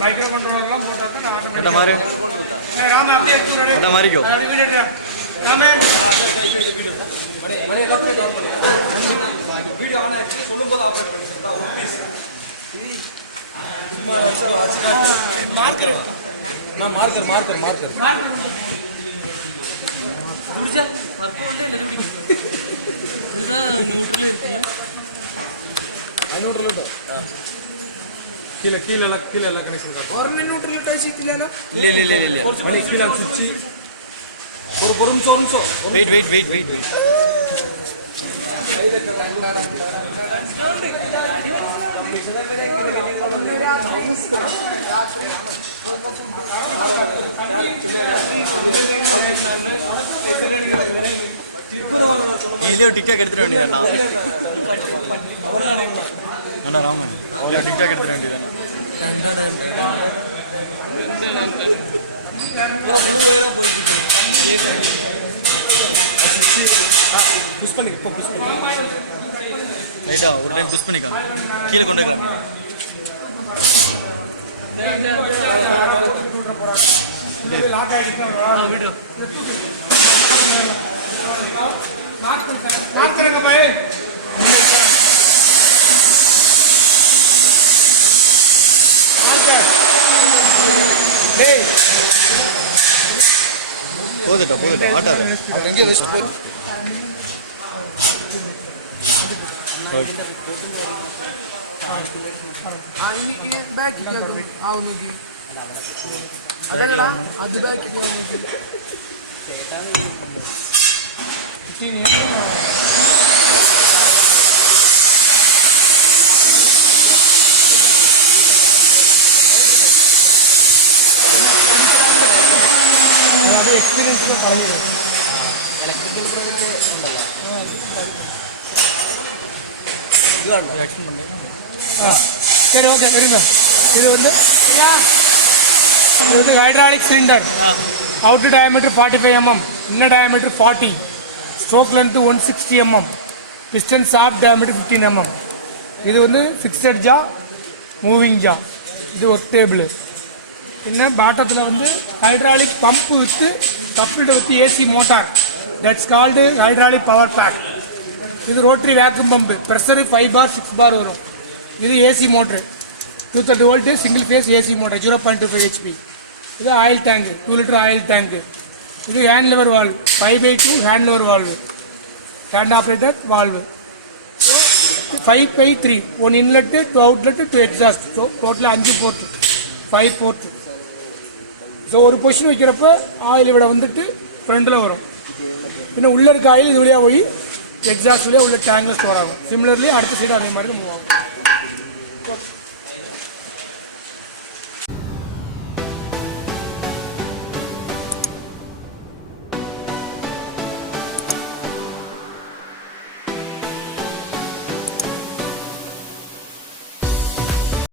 Micro controller motor का automatic এটা মারে राम আপনি একটু রে এটা মারি গো अभी वीडियो राम बड़े बड़े लोग के तौर पर वीडियो ऑन है சொல்லும் போது ஆபரேட் பண்ணி ஒரு பீஸ் मार्कर ना मार्कर मार्कर मार्कर न्यूट्रल कील कनेक्शन और न्यूट्रल ले कील स्विच और वेट टिकट टिकट पुष्प एक्सपीरियंस इलेक्ट्रिकल सर ओके இது hydraulic cylinder outer diameter 45 mm, inner diameter 40, stroke length 160 mm, piston shaft diameter 15 mm. இது வந்து ஃபிக்ஸட் ஜா, மூவிங் ஜா. இது ஒர்க் டேபிள். பின்ன பாட்டத்தில் வந்து hydraulic pump with coupled with AC motor, that's called hydraulic power pack. இது rotary vacuum pump, pressure 5 bar 6 bar வரும். இது AC motor 230 volt single phase AC motor 0.25 HP. இது oil tank 2 liter oil tank. இது hand lever valve 5/2 hand lever valve, hand operated valve. 5/3 1 inlet 2 outlet 2 exhaust. So டோட்டலாக 5 port 5 port. So ஒரு position வைக்கிறப்ப oil விட வந்துட்டு ஃப்ரண்டில் வரும். பின்ன உள்ளே இருக்க ஆயில் இது வழியாக போய் எக்ஸாஸ்ட் வழியாக உள்ள டேங்கில் ஸ்டோர் ஆகும். சிமிலர்லி அடுத்த சைடு அதே மாதிரி மூவ் ஆகும்.